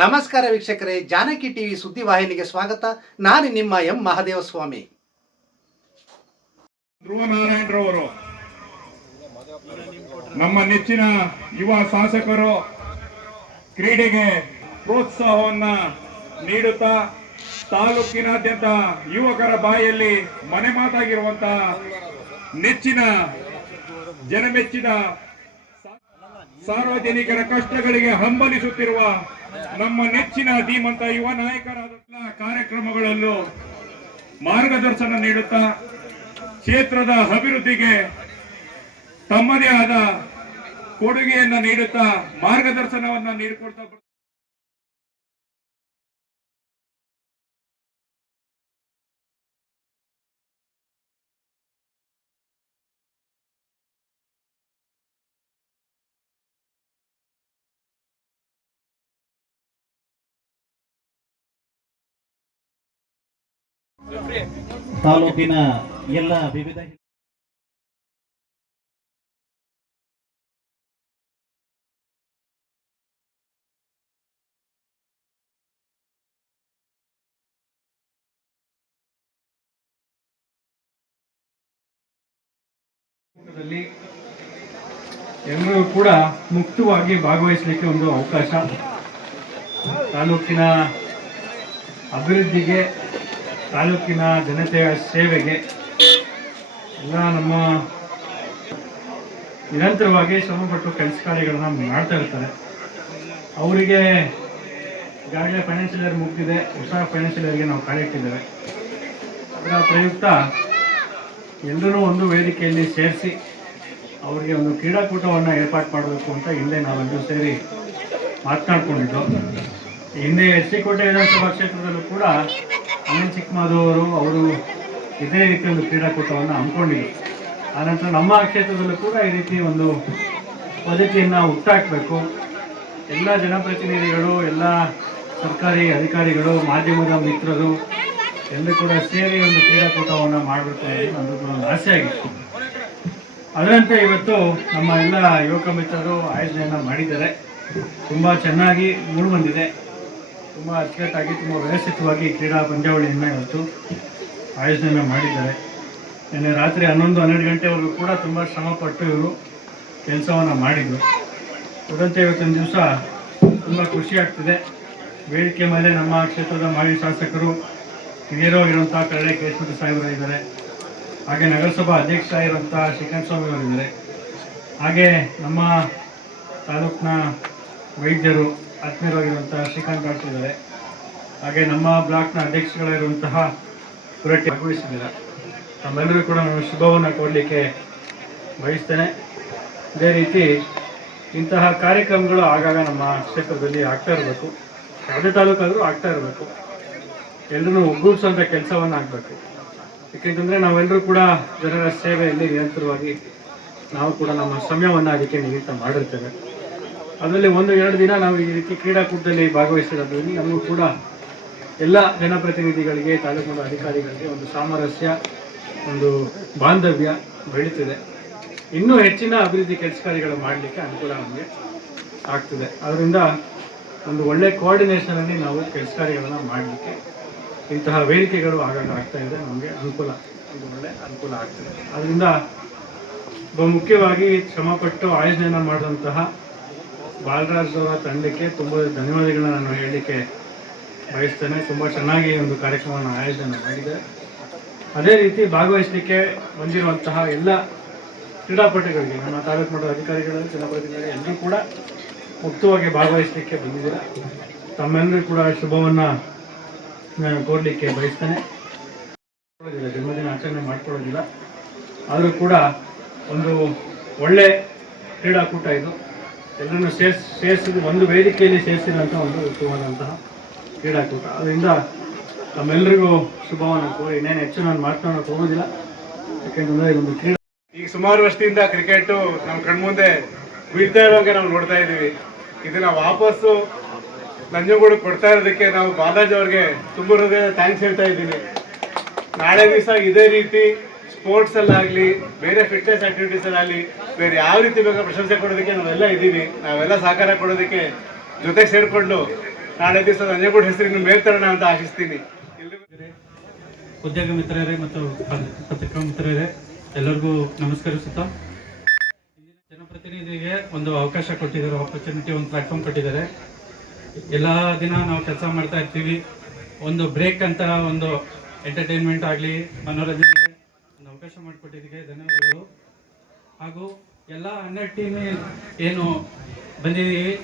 ನಮಸ್ಕಾರ ವೀಕ್ಷಕರೇ, ಜಾನಕಿ ಟಿವಿ ಸುದ್ದಿವಾಹಿನಿಗೆ ಸ್ವಾಗತ. ನಾನು ನಿಮ್ಮ ಎಂ ಮಹಾದೇವ ಸ್ವಾಮಿ ಧ್ರುವ ನಮ್ಮ ನೆಚ್ಚಿನ ಯುವ ಶಾಸಕರು ಕ್ರೀಡೆಗೆ ಪ್ರೋತ್ಸಾಹವನ್ನ ನೀಡುತ್ತಾ ತಾಲೂಕಿನಾದ್ಯಂತ ಯುವಕರ ಬಾಯಲ್ಲಿ ಮನೆ ಮಾತಾಗಿರುವಂತ ನೆಚ್ಚಿನ ಜನಮೆಚ್ಚಿನ ಸಾರ್ವಜನಿಕರ ಕಷ್ಟಗಳಿಗೆ ಹಂಬಲಿಸುತ್ತಿರುವ ನಮ್ಮ ನೆಚ್ಚಿನ ಧೀಮಂತ ಯುವ ನಾಯಕರಾದ ಕಾರ್ಯಕ್ರಮಗಳಲ್ಲೂ ಮಾರ್ಗದರ್ಶನ ನೀಡುತ್ತಾ ಕ್ಷೇತ್ರದ ಅಭಿವೃದ್ಧಿಗೆ ತಮ್ಮದೇ ಆದ ಕೊಡುಗೆಯನ್ನು ನೀಡುತ್ತಾ ಮಾರ್ಗದರ್ಶನವನ್ನು ನೀಡಿಕೊಡ್ತಾ ತಾಲೂಕಿನ ಎಲ್ಲ ವಿವಿಧ ಎಲ್ಲರೂ ಕೂಡ ಮುಕ್ತವಾಗಿ ಭಾಗವಹಿಸಲಿಕ್ಕೆ ಒಂದು ಅವಕಾಶ. ತಾಲೂಕಿನ ಅಭಿವೃದ್ಧಿಗೆ ತಾಲೂಕಿನ ಜನತೆಯ ಸೇವೆಗೆ ಎಲ್ಲ ನಮ್ಮ ನಿರಂತರವಾಗಿ ಶ್ರಮಪಟ್ಟು ಕೆಲಸ ಕಾರ್ಯಗಳನ್ನ ಮಾಡ್ತಾ ಇರ್ತಾರೆ. ಅವರಿಗೆ ಈಗಾಗಲೇ ಫೈನಾನ್ಷಿಯಲ್ ಇಯರ್ ಮುಗ್ದಿದೆ, ಹೊಸ ಫೈನಾನ್ಷಿಯಲ್ ಇಯರ್ಗೆ ನಾವು ಕಾಲಿಟ್ಟಿದ್ದೇವೆ ಅದರ ಪ್ರಯುಕ್ತ ಎಲ್ಲರೂ ಒಂದು ವೇದಿಕೆಯಲ್ಲಿ ಸೇರಿಸಿ ಅವರಿಗೆ ಒಂದು ಕ್ರೀಡಾಕೂಟವನ್ನು ಏರ್ಪಾಡು ಮಾಡಬೇಕು ಅಂತ ಹಿಂದೆ ನಾವೆಲ್ಲರೂ ಸೇರಿ ಮಾತನಾಡ್ಕೊಂಡಿದ್ದು ಹಿಂದೆ ಎಸ್ ಸಿ ಕೋಟೆ ವಿಧಾನಸಭಾ ಕ್ಷೇತ್ರದಲ್ಲೂ ಕೂಡ ಅನಿಲ್ ಚಿಕ್ಕಮಾಧವರು ಅವರು ಇದೇ ರೀತಿ ಒಂದು ಕ್ರೀಡಾಕೂಟವನ್ನು ಹಮ್ಮಿಕೊಂಡಿದ್ರು. ಆನಂತರ ನಮ್ಮ ಕ್ಷೇತ್ರದಲ್ಲೂ ಕೂಡ ಈ ರೀತಿ ಒಂದು ಪದ್ಧತಿಯನ್ನು ಹುಟ್ಟಾಕಬೇಕು. ಎಲ್ಲ ಜನಪ್ರತಿನಿಧಿಗಳು, ಎಲ್ಲ ಸರ್ಕಾರಿ ಅಧಿಕಾರಿಗಳು, ಮಾಧ್ಯಮದ ಮಿತ್ರರು ಎಲ್ಲರೂ ಕೂಡ ಸೇರಿ ಒಂದು ಕ್ರೀಡಾಕೂಟವನ್ನು ಮಾಡಬೇಕು ಅನ್ನೋದು ನಂದು ಕೂಡ ಒಂದು ಆಸೆ ಆಗಿತ್ತು. ಅದರಂತೆ ಇವತ್ತು ನಮ್ಮ ಎಲ್ಲ ಯುವಕ ಮಿತ್ರರು ಆಯೋಜನೆಯನ್ನು ಮಾಡಿದ್ದಾರೆ. ತುಂಬ ಚೆನ್ನಾಗಿ ಮೂಡಿಬಂದಿದೆ ತುಂಬ ಅಚ್ಚುಕಟ್ಟಾಗಿ ತುಂಬ ವ್ಯವಸ್ಥಿತವಾಗಿ ಕ್ರೀಡಾ ಪಂದ್ಯಾವಳಿಯನ್ನು ಇವತ್ತು ಆಯೋಜನೆಯನ್ನು ಮಾಡಿದ್ದಾರೆ. ನಿನ್ನೆ ರಾತ್ರಿ ಹನ್ನೊಂದು, ಹನ್ನೆರಡು ಗಂಟೆವರೆಗೂ ಕೂಡ ತುಂಬ ಶ್ರಮಪಟ್ಟು ಇವರು ಕೆಲಸವನ್ನು ಮಾಡಿದರು. ಅದಂತೆ ಇವತ್ತಿನ ದಿವಸ ತುಂಬ ಖುಷಿ ಆಗ್ತಿದೆ. ವೇದಿಕೆ ಮೇಲೆ ನಮ್ಮ ಕ್ಷೇತ್ರದ ಮಾಜಿ ಶಾಸಕರು, ಹಿರಿಯರು ಆಗಿರುವಂಥ ಕರಡೆ ಕೇಶ್ವರ ಸಾಹೇಬರು ಇದ್ದಾರೆ. ಹಾಗೆ ನಗರಸಭಾ ಅಧ್ಯಕ್ಷ ಆಗಿರುವಂಥ ಶ್ರೀಕಾಂತ್ ಸ್ವಾಮಿ ಅವರಿದ್ದಾರೆ. ಹಾಗೆ ನಮ್ಮ ತಾಲೂಕಿನ ವೈದ್ಯರು ಆತ್ಮೀಯರಾಗಿರುವಂಥ ಶ್ರೀಕಾಂತ್ ಆಡ್ತಿದ್ದಾರೆ ಹಾಗೆ ನಮ್ಮ ಬ್ಲಾಕ್ನ ಅಧ್ಯಕ್ಷಗಳಿರುವಂತಹ ಪುರಟ್ಟಿ ಭಾಗವಹಿಸಿದ್ದಾರೆ. ತಮ್ಮೆಲ್ಲರೂ ಕೂಡ ನಾನು ಶುಭವನ್ನು ಕೊಡಲಿಕ್ಕೆ ಬಯಸ್ತೇನೆ. ಇದೇ ರೀತಿ ಇಂತಹ ಕಾರ್ಯಕ್ರಮಗಳು ಆಗಾಗ ನಮ್ಮ ಕ್ಷೇತ್ರದಲ್ಲಿ ಆಗ್ತಾ ಇರಬೇಕು. ಯಾವುದೇ ತಾಲೂಕಾದರೂ ಆಗ್ತಾ ಇರಬೇಕು. ಎಲ್ಲರೂ ಒಗ್ಗೂಡಿಸುವಂಥ ಕೆಲಸವನ್ನು ಆಗಬೇಕು. ಯಾಕೆಂತಂದರೆ ನಾವೆಲ್ಲರೂ ಕೂಡ ಜನರ ಸೇವೆಯಲ್ಲಿ ನಿರಂತರವಾಗಿ ನಾವು ಕೂಡ ನಮ್ಮ ಸಮಯವನ್ನು ಅದಕ್ಕೆ ನಿಗದಿತ ಮಾಡಿರ್ತೇವೆ. ಅದರಲ್ಲಿ ಒಂದು, ಎರಡು ದಿನ ನಾವು ಈ ರೀತಿ ಕ್ರೀಡಾಕೂಟದಲ್ಲಿ ಭಾಗವಹಿಸಿರೋದ್ರಿಂದ ನಮಗೂ ಕೂಡ ಎಲ್ಲ ಜನಪ್ರತಿನಿಧಿಗಳಿಗೆ, ತಾಲೂಕಿನ ಅಧಿಕಾರಿಗಳಿಗೆ ಒಂದು ಸಾಮರಸ್ಯ, ಒಂದು ಬಾಂಧವ್ಯ ಬೆಳೀತಿದೆ. ಇನ್ನೂ ಹೆಚ್ಚಿನ ಅಭಿವೃದ್ಧಿ ಕೆಲಸ ಕಾರ್ಯಗಳು ಮಾಡಲಿಕ್ಕೆ ಅನುಕೂಲ ನಮಗೆ ಆಗ್ತದೆ. ಅದರಿಂದ ಒಂದು ಒಳ್ಳೆ ಕೋಆರ್ಡಿನೇಷನಲ್ಲಿ ನಾವು ಕೆಲಸ ಕಾರ್ಯಗಳನ್ನು ಮಾಡಲಿಕ್ಕೆ ಇಂತಹ ವೇದಿಕೆಗಳು ಆಗಾಗ ಆಗ್ತಾ ಇದೆ. ನಮಗೆ ಅನುಕೂಲ, ಒಂದು ಒಳ್ಳೆ ಅನುಕೂಲ ಆಗ್ತದೆ. ಅದರಿಂದ ಬಹು ಮುಖ್ಯವಾಗಿ ಶ್ರಮಪಟ್ಟು ಆಯೋಜನೆಯನ್ನು ಮಾಡಿದಂತಹ ಬಾಲರಾಜ್ ಅವರ ತಂಡಕ್ಕೆ ತುಂಬ ಧನ್ಯವಾದಗಳನ್ನ ನಾನು ಹೇಳಲಿಕ್ಕೆ ಬಯಸ್ತೇನೆ. ತುಂಬ ಚೆನ್ನಾಗಿ ಒಂದು ಕಾರ್ಯಕ್ರಮವನ್ನು ಆಯೋಜನೆ ಮಾಡಿದೆ ಅದೇ ರೀತಿ ಭಾಗವಹಿಸಲಿಕ್ಕೆ ಬಂದಿರುವಂತಹ ಎಲ್ಲ ಕ್ರೀಡಾಪಟುಗಳಿಗೆ, ನಮ್ಮ ತಾಲೂಕು ಮಟ್ಟದ ಅಧಿಕಾರಿಗಳು ಜನಪ್ರತಿನಿಧಿಗಳು ಎಲ್ಲರೂ ಕೂಡ ಮುಕ್ತವಾಗಿ ಭಾಗವಹಿಸಲಿಕ್ಕೆ ಬಂದಿದ್ದೀರ. ತಮ್ಮೆಲ್ಲರೂ ಕೂಡ ಶುಭವನ್ನು ನಾನು ಕೋರಲಿಕ್ಕೆ ಬಯಸ್ತೇನೆ. ಜನ್ಮದಿನ ಆಚರಣೆ ಮಾಡ್ಕೊಳ್ಳೋದಿಲ್ಲ. ಆದರೂ ಕೂಡ ಒಂದು ಒಳ್ಳೆ ಕ್ರೀಡಾಕೂಟ ಇದು. ಎಲ್ಲರನ್ನು ಸೇರಿಸಿ ಸೇರಿಸಿದ ಒಂದು ವೇದಿಕೆಯಲ್ಲಿ ಸೇರಿಸಿದಂಥ ಒಂದು ಉತ್ತಮವಾದಂತಹ ಕ್ರೀಡಾಕೂಟ. ಅದರಿಂದ ತಮ್ಮೆಲ್ಲರಿಗೂ ಶುಭವನ್ನು ಕೋರಿ, ಇನ್ನೇನು ಹೆಚ್ಚು ನಾನು ಮಾತನಾಡೋಕೆ ಹೋಗೋದಿಲ್ಲ ಯಾಕೆಂತಂದರೆ ಇದೊಂದು ಕ್ರೀಡಾ ಈಗ ಸುಮಾರು ವರ್ಷದಿಂದ ಕ್ರಿಕೆಟು ನಮ್ಮ ಕಣ್ಮುಂದೆ ಬೀಳ್ತಾ ಇರೋಂಗೆ ನಾವು ನೋಡ್ತಾ ಇದ್ದೀವಿ. ಇದನ್ನ ವಾಪಸ್ಸು ನಂಜನಗೂಡು ಕೊಡ್ತಾ ಇರೋದಕ್ಕೆ ನಾವು ಬಾಲಾಜಿ ಅವ್ರಿಗೆ ತುಂಬ ಹೃದಯ ಥ್ಯಾಂಕ್ಸ್ ಹೇಳ್ತಾ ಇದ್ದೀನಿ. ನಾಳೆ ದಿವಸ ಇದೇ ರೀತಿ ಸ್ಪೋರ್ಟ್ಸ್ ಅಲ್ಲಾಗಲಿ, ಬೇರೆ ಫಿಟ್ನೆಸ್ ಆಕ್ಟಿವಿಟೀಸ್ ಅಲ್ಲಾಗಲಿ, ಬೇರೆ ಯಾವ ರೀತಿ ಬೇಕೋ ಪ್ರಶಂಸೆ ಕೊಡೋದಕ್ಕೆ ನಾವೆಲ್ಲ ಇದ್ದೀವಿ. ನಾವೆಲ್ಲ ಸಹಕಾರ ಕೊಡೋದಕ್ಕೆ ಜೊತೆ ಸೇರಿಕೊಂಡು ನಾಳೆ ದಿವಸ ನಂಜನಗೂಡು ಹೆಸರಿನ ಮೇಲ್ತರೋಣ ಅಂತ ಆಶಿಸ್ತೀನಿ. ಉದ್ಯೋಗ ಮಿತ್ರರೇ ಮತ್ತು ಪತ್- ಪತ್ರಿಕಾ ಮಿತ್ರರೇ, ಎಲ್ಲರಿಗೂ ನಮಸ್ಕರಿಸುತ್ತಾ? ಜನಪ್ರತಿನಿಧಿಗೆ ಒಂದು ಅವಕಾಶ ಕೊಟ್ಟಿದ್ದಾರೆ ಆಪರ್ಚುನಿಟಿ ಒಂದು ಪ್ಲಾಟ್ಫಾರ್ಮ್ ಕೊಟ್ಟಿದ್ದಾರೆ. ಎಲ್ಲ ದಿನ ನಾವು ಕೆಲಸ ಮಾಡ್ತಾ ಇರ್ತೀವಿ. ಒಂದು ಬ್ರೇಕ್ ಅಂತ ಒಂದು ಎಂಟರ್ಟೈನ್ಮೆಂಟ್ ಆಗಲಿ, ಮನೋರಂಜನೆಗೆ ಒಂದು ಅವಕಾಶ ಮಾಡಿಕೊಟ್ಟಿದ್ದಕ್ಕೆ ಧನ್ಯವಾದಗಳು. ಹಾಗೂ ಎಲ್ಲ ಹನ್ನೆರಡು ಟೀಮ್ ಏನು ಬಂದಿದ್ದೀವಿ.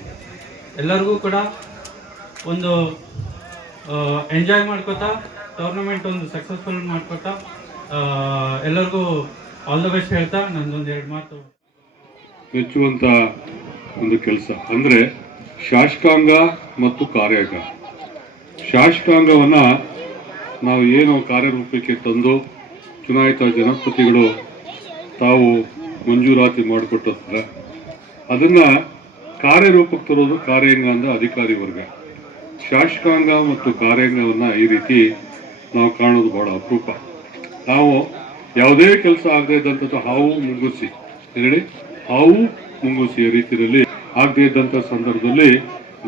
ಎಲ್ಲರಿಗೂ ಕೂಡ ಒಂದು ಎಂಜಾಯ್ ಮಾಡ್ಕೋತಾ ಟೂರ್ನಮೆಂಟ್ ಒಂದು ಸಕ್ಸಸ್ಫುಲ್ ಮಾಡ್ಕೋತಾ ಎಲ್ಲರಿಗೂ ಆಲ್ ದ ಬೆಸ್ಟ್ ಹೇಳ್ತಾ, ನಂದೊಂದು ಎರಡು ಮಾತು. ಮೆಚ್ಚುವಂತ ಒಂದು ಕೆಲಸ. ಅಂದ್ರೆ ಶಾಸಕಾಂಗ ಮತ್ತು ಕಾರ್ಯಾಂಗ. ಶಾಸಕಾಂಗವನ್ನು ನಾವು ಏನು ಕಾರ್ಯರೂಪಕ್ಕೆ ತಂದು ಚುನಾಯಿತ ಜನಪ್ರತಿಗಳು ತಾವು ಮಂಜೂರಾತಿ ಮಾಡಿಕೊಟ್ಟಿರ್ತಾರೆ ಅದನ್ನ ಕಾರ್ಯರೂಪಕ್ಕೆ ತರೋದು ಕಾರ್ಯಾಂಗ ಅಧಿಕಾರಿ ವರ್ಗ. ಶಾಸಕಾಂಗ ಮತ್ತು ಕಾರ್ಯಾಂಗವನ್ನು ಈ ರೀತಿ ನಾವು ಕಾಣೋದು ಬಹಳ ಅಪರೂಪ. ನಾವು ಯಾವುದೇ ಕೆಲಸ ಆಗದೆ ಇದ್ದಂಥದ್ದು ಹಾವು ಮುಂಗುಸಿ. ಹೇಳಿ ಹಾವು ಮುಂಗುಸಿಯ ರೀತಿಯಲ್ಲಿ ಆಗದೆ ಇದ್ದಂಥ ಸಂದರ್ಭದಲ್ಲಿ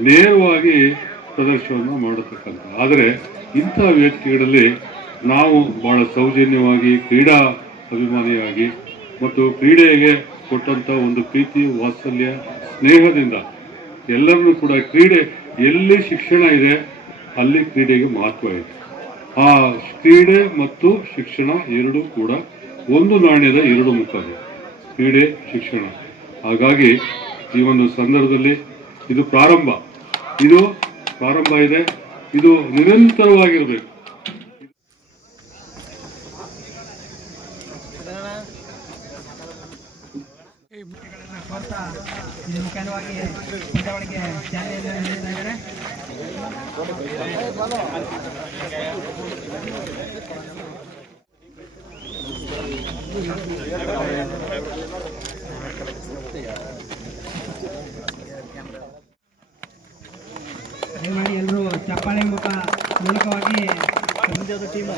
ನೇರವಾಗಿ ಪ್ರದರ್ಶನವನ್ನು ಮಾಡತಕ್ಕಂಥ ಆದರೆ ಇಂಥ ವ್ಯಕ್ತಿಗಳಲ್ಲಿ ನಾವು ಬಹಳ ಸೌಜನ್ಯವಾಗಿ, ಕ್ರೀಡಾ ಅಭಿಮಾನಿಯಾಗಿ ಮತ್ತು ಕ್ರೀಡೆಗೆ ಕೊಟ್ಟಂತ ಒಂದು ಪ್ರೀತಿ, ವಾತ್ಸಲ್ಯ, ಸ್ನೇಹದಿಂದ ಎಲ್ಲರನ್ನೂ ಕೂಡ ಕ್ರೀಡೆ ಎಲ್ಲಿ ಶಿಕ್ಷಣ ಇದೆ, ಅಲ್ಲಿ ಕ್ರೀಡೆಗೆ ಮಹತ್ವ ಇದೆ. ಆ ಕ್ರೀಡೆ ಮತ್ತು ಶಿಕ್ಷಣ ಎರಡೂ ಕೂಡ ಒಂದು ನಾಣ್ಯದ ಎರಡು ಮುಖಗಳು ಕ್ರೀಡೆ, ಶಿಕ್ಷಣ. ಹಾಗಾಗಿ ಈ ಒಂದು ಸಂದರ್ಭದಲ್ಲಿ ಇದು ಪ್ರಾರಂಭ. ಇದು ಪ್ರಾರಂಭ ಇದೆ. ಇದು ನಿರಂತರವಾಗಿರಬೇಕು. ಇದು ಮುಖ್ಯವಾಗಿ ಪಂದ್ಯಾವಳಿಗೆ ಚಾಲನೆಯನ್ನು ನೀಡ್ತಾ ಇದ್ದಾರೆ ದಯಮಾಡಿ ಎಲ್ಲರೂ ಚಪ್ಪಾಳೆ ಮುಖ ಮೂಲಕವಾಗಿ ಟೀಮ್